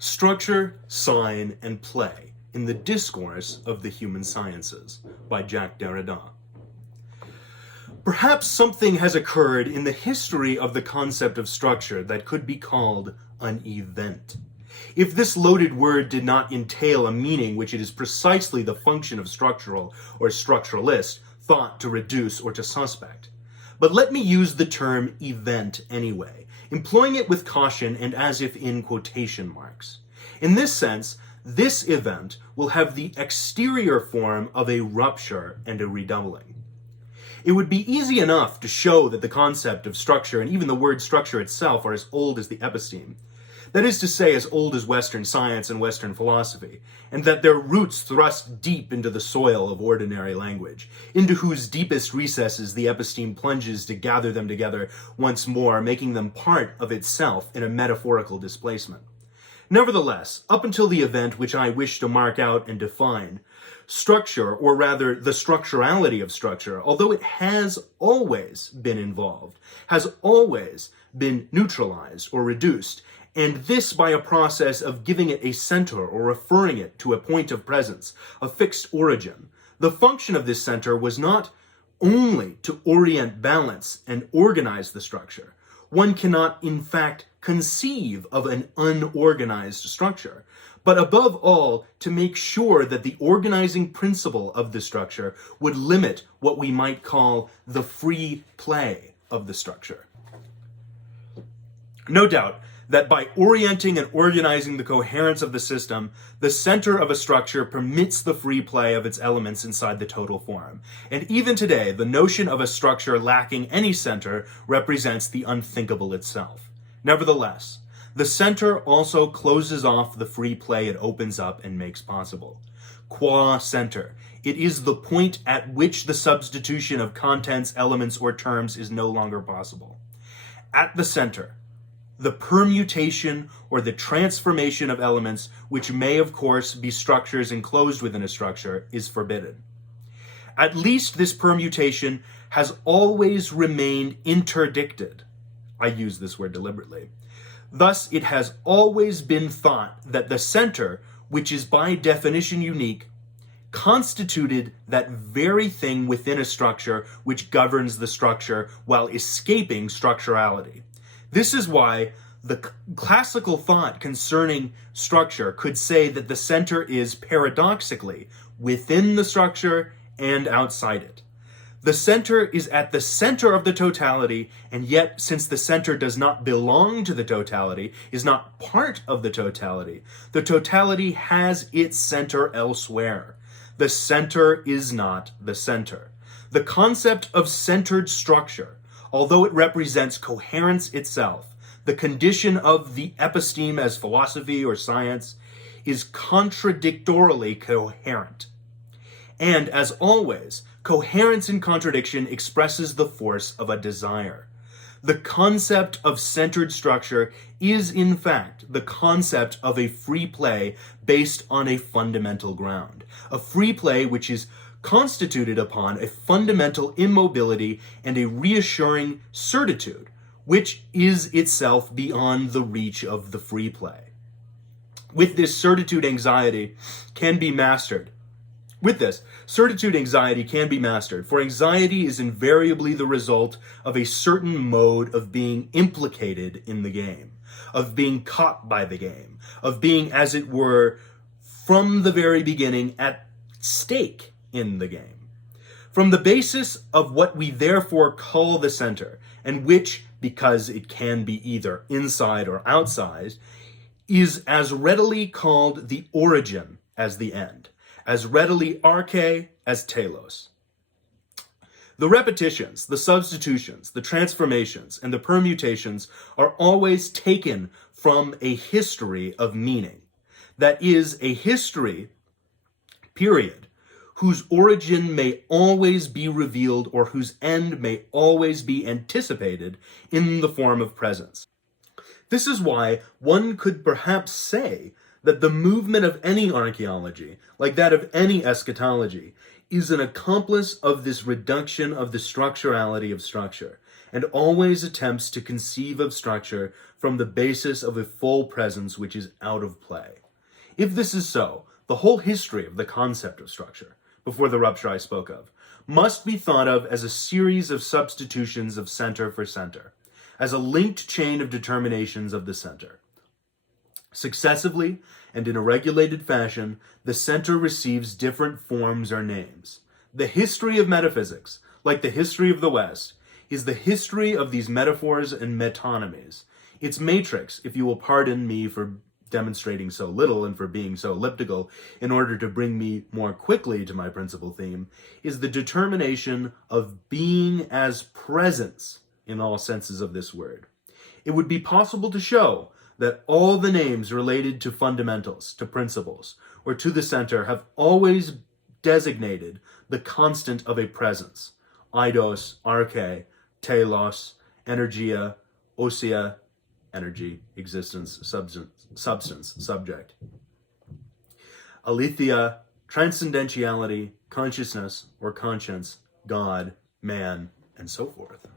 Structure, Sign, and Play in the Discourse of the Human Sciences by Jacques Derrida. Perhaps something has occurred in the history of the concept of structure that could be called an event. If this loaded word did not entail a meaning which it is precisely the function of structural or structuralist thought to reduce or to suspect. But let me use the term event anyway, employing it with caution and as if in quotation marks. In this sense, this event will have the exterior form of a rupture and a redoubling. It would be easy enough to show that the concept of structure and even the word structure itself are as old as the episteme. That is to say, as old as Western science and Western philosophy, and that their roots thrust deep into the soil of ordinary language, into whose deepest recesses the episteme plunges to gather them together once more, making them part of itself in a metaphorical displacement. Nevertheless, up until the event which I wish to mark out and define, structure, or rather the structurality of structure, although it has always been involved, has always been neutralized or reduced, and this by a process of giving it a center or referring it to a point of presence, a fixed origin. The function of this center was not only to orient balance and organize the structure. One cannot, in fact, conceive of an unorganized structure, but above all, to make sure that the organizing principle of the structure would limit what we might call the free play of the structure. No doubt that by orienting and organizing the coherence of the system, the center of a structure permits the free play of its elements inside the total form. And even today, the notion of a structure lacking any center represents the unthinkable itself. Nevertheless, the center also closes off the free play it opens up and makes possible. Qua center, it is the point at which the substitution of contents, elements, or terms is no longer possible. At the center, the permutation or the transformation of elements, which may of course be structures enclosed within a structure, is forbidden. At least this permutation has always remained interdicted. I use this word deliberately. Thus, it has always been thought that the center, which is by definition unique, constituted that very thing within a structure which governs the structure while escaping structurality. This is why the classical thought concerning structure could say that the center is paradoxically within the structure and outside it. The center is at the center of the totality, and yet since the center does not belong to the totality, is not part of the totality has its center elsewhere. The center is not the center. The concept of centered structure, although it represents coherence itself, the condition of the episteme as philosophy or science, is contradictorily coherent. And as always, coherence in contradiction expresses the force of a desire. The concept of centered structure is in fact the concept of a free play based on a fundamental ground. A free play which is constituted upon a fundamental immobility and a reassuring certitude, which is itself beyond the reach of the free play. With this, certitude anxiety can be mastered. For anxiety is invariably the result of a certain mode of being implicated in the game, of being caught by the game, of being, as it were, from the very beginning at stake in the game. From the basis of what we therefore call the center, and which, because it can be either inside or outside, is as readily called the origin as the end, as readily arche as telos. The repetitions, the substitutions, the transformations, and the permutations are always taken from a history of meaning. That is, a history, period, whose origin may always be revealed or whose end may always be anticipated in the form of presence. This is why one could perhaps say that the movement of any archaeology, like that of any eschatology, is an accomplice of this reduction of the structurality of structure, and always attempts to conceive of structure from the basis of a full presence which is out of play. If this is so, the whole history of the concept of structure, before the rupture I spoke of, must be thought of as a series of substitutions of center for center, as a linked chain of determinations of the center. Successively, and in a regulated fashion, the center receives different forms or names. The history of metaphysics, like the history of the West, is the history of these metaphors and metonymies. Its matrix, if you will pardon me for demonstrating so little and for being so elliptical in order to bring me more quickly to my principal theme, is the determination of being as presence in all senses of this word. It would be possible to show that all the names related to fundamentals, to principles, or to the center have always designated the constant of a presence. Eidos, arche, telos, energia, ousia, energy, existence, substance, subject. Aletheia, transcendentiality, consciousness or conscience, God, man, and so forth.